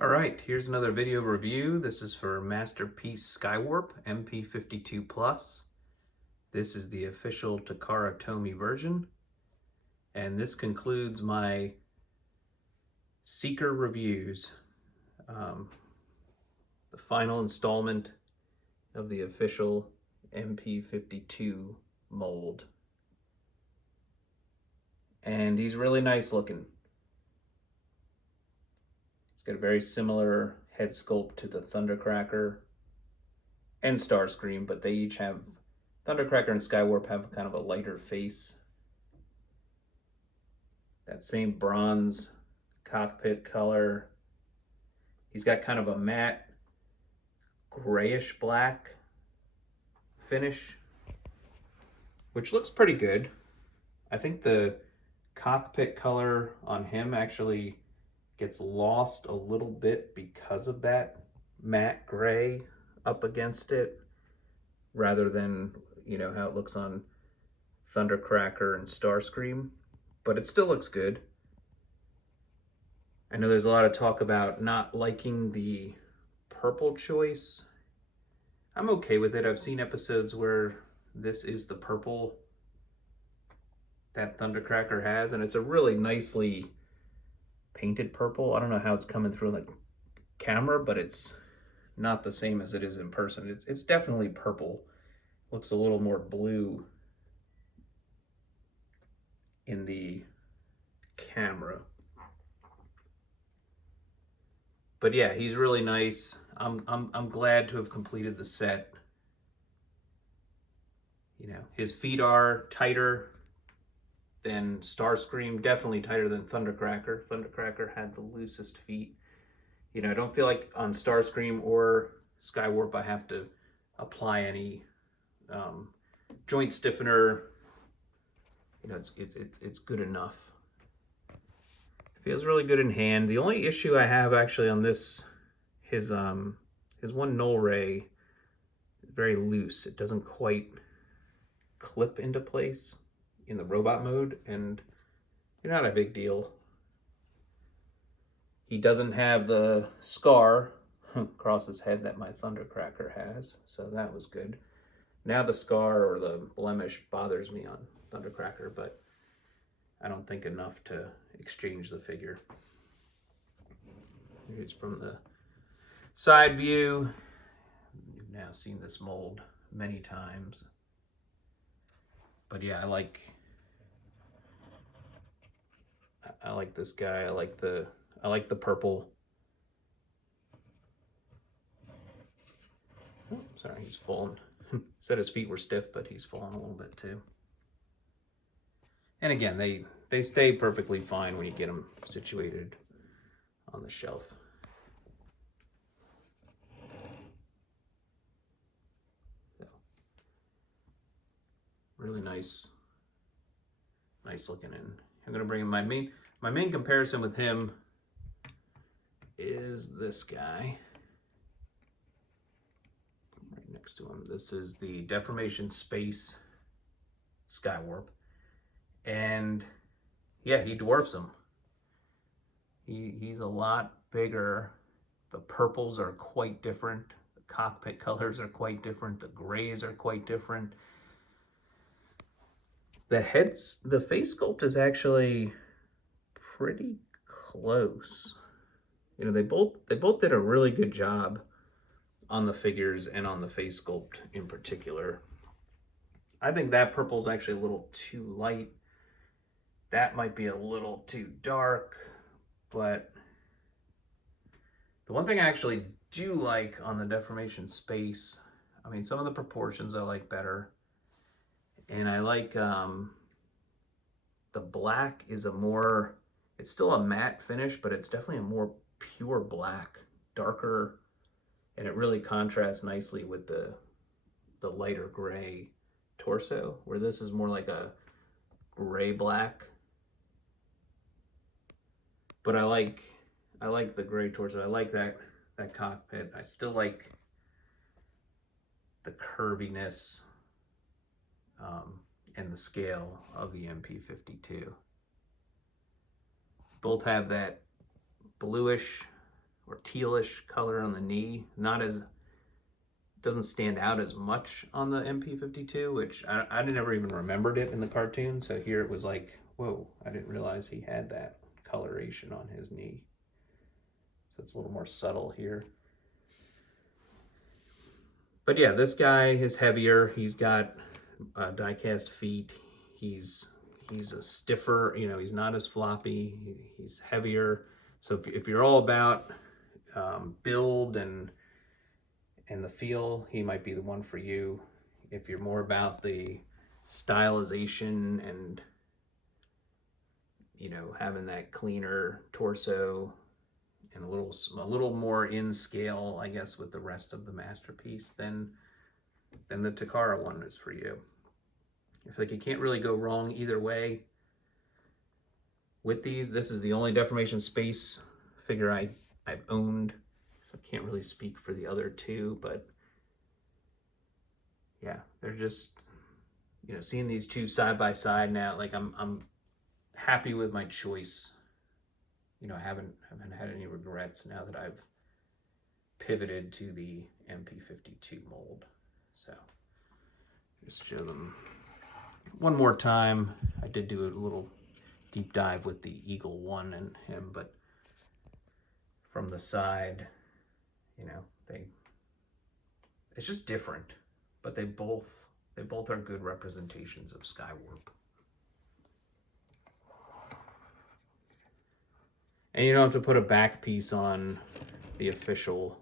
All right, here's another video review. This is for Masterpiece Skywarp MP-52 Plus. This is the official Takara Tomy version. And this concludes my Seeker reviews. Um, the final installment of the official MP-52 mold. And he's really nice looking. It's got a very similar head sculpt to the Thundercracker and Starscream, but they each have, Thundercracker and Skywarp have kind of a lighter face. That same bronze cockpit color. He's got kind of a matte grayish black finish, which looks pretty good. I think the cockpit color on him actually gets lost a little bit because of that matte gray up against it, rather than, you know, how it looks on Thundercracker and Starscream, but it still looks good. I know there's a lot of talk about not liking the purple choice. I'm okay with it. I've seen episodes where this is the purple that Thundercracker has, and it's a really nicely painted purple. I don't know how it's coming through the camera, but it's not the same as it is in person. It's definitely purple. Looks a little more blue in the camera. But yeah, he's really nice. I'm glad to have completed the set. You know, his feet are tighter than Starscream, definitely tighter than Thundercracker. Thundercracker had the loosest feet. You know, I don't feel like on Starscream or Skywarp I have to apply any joint stiffener. You know, it's good enough. Feels really good in hand. The only issue I have actually on this, his one null ray is very loose. It doesn't quite clip into place in the robot mode, and not a big deal. He doesn't have the scar across his head that my Thundercracker has, so that was good. Now the scar or the blemish bothers me on Thundercracker, but I don't think enough to exchange the figure. Here's from the side view. You've now seen this mold many times. But yeah, I like this guy. I like the purple. Oh, sorry, he's fallen. Said his feet were stiff, but he's fallen a little bit too. And again, they stay perfectly fine when you get them situated on the shelf. So, really nice looking. And I'm gonna bring in my main comparison with him is this guy right next to him. This is the Deformation Space Skywarp, and yeah, he dwarfs him. He's a lot bigger. The purples are quite different. The cockpit colors are quite different. The grays are quite different. The face sculpt is actually pretty close. You know, they both did a really good job on the figures and on the face sculpt in particular. I think that purple is actually a little too light. That might be a little too dark, but the one thing I actually do like on the Deformation Space, I mean, some of the proportions I like better. And I like the black is it's still a matte finish, but it's definitely a more pure black, darker, and it really contrasts nicely with the lighter gray torso, where this is more like a gray black. But I like the gray torso. I like that cockpit. I still like the curviness and the scale of the MP-52. Both have that bluish or tealish color on the knee. Not as, doesn't stand out as much on the MP-52, which I never even remembered it in the cartoon. So here it was like, whoa, I didn't realize he had that coloration on his knee. So it's a little more subtle here. But yeah, this guy is heavier. He's got die-cast feet. He's a stiffer, you know, he's not as floppy. He's heavier. So if you're all about build and the feel, he might be the one for you. If you're more about the stylization and, you know, having that cleaner torso and a little more in scale, I guess, with the rest of the masterpiece, then the Takara one is for you. I feel like you can't really go wrong either way with these. This is the only Deformation Space figure I've owned, so I can't really speak for the other two, but yeah, they're just, you know, seeing these two side by side now, like I'm happy with my choice. You know, I haven't had any regrets now that I've pivoted to the MP-52 mold. So just show them one more time. I did do a little deep dive with the Eagle One and him, but from the side, you know, it's just different, but they both are good representations of Skywarp. And you don't have to put a back piece on the official.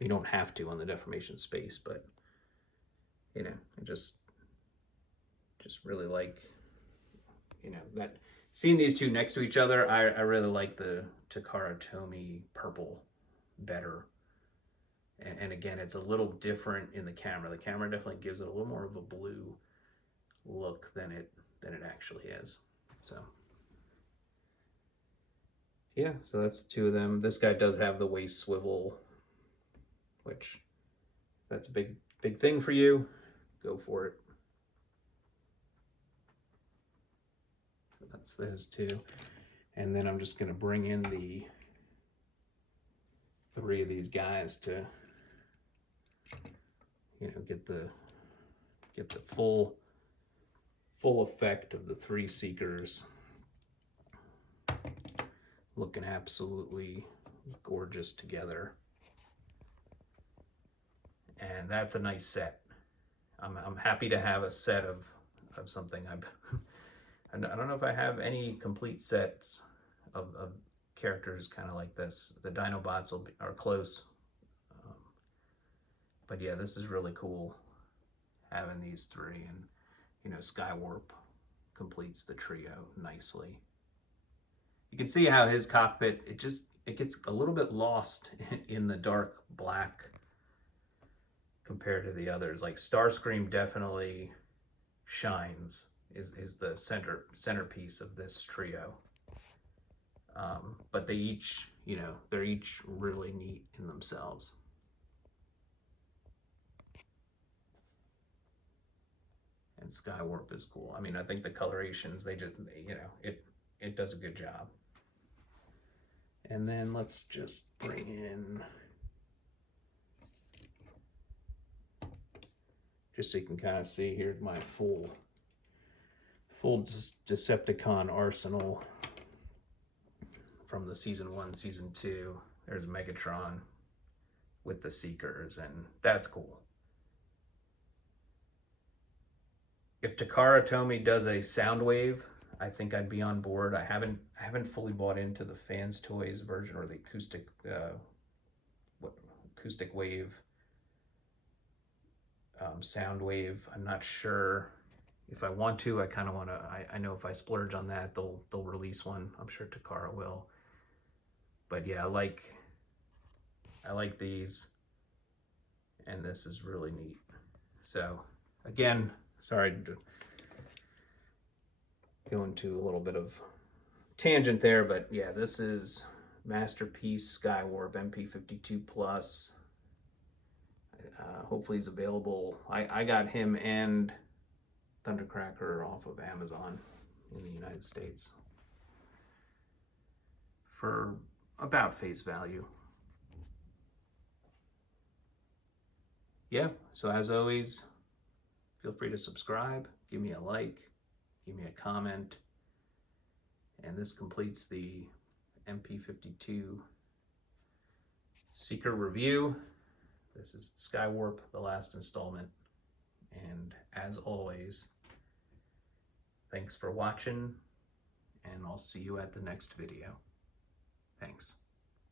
You don't have to on the Deformation Space, but you know, I just really like, you know, that seeing these two next to each other. I really like the Takara Tomy purple better. And again, it's a little different in the camera. The camera definitely gives it a little more of a blue look than it actually is. So yeah, so that's the two of them. This guy does have the waist swivel, which, if that's a big thing for you, go for it. So that's those two. And then I'm just going to bring in the three of these guys to, you know, get the full effect of the three Seekers looking absolutely gorgeous together. And that's a nice set. I'm happy to have a set of something. I don't know if I have any complete sets of characters kind of like this. The Dinobots are close. But yeah, this is really cool having these three, and you know, Skywarp completes the trio nicely. You can see how his cockpit, it gets a little bit lost in the dark black compared to the others. Like Starscream definitely shines, is the centerpiece of this trio. But they each, you know, they're each really neat in themselves. And Skywarp is cool. I mean, I think the colorations, you know, it does a good job. And then let's just bring in, just so you can kind of see, here's my full Decepticon arsenal from the season 1, season 2. There's Megatron with the Seekers, and that's cool. If Takara Tomy does a Soundwave, I think I'd be on board. I haven't fully bought into the Fans Toys version or the acoustic wave, Soundwave. I'm not sure if I want to. I kind of want to. I know if I splurge on that, they'll release one. I'm sure Takara will. But yeah, I like these, and this is really neat. So again, sorry to go into a little bit of tangent there, but yeah, this is Masterpiece Skywarp MP-52 Plus. Hopefully he's available. I got him and Thundercracker off of Amazon in the United States for about face value. yeah, so as always, feel free to subscribe, give me a like, give me a comment, and this completes the MP-52 Seeker review. This is Skywarp, the last installment, and as always, thanks for watching, and I'll see you at the next video. Thanks.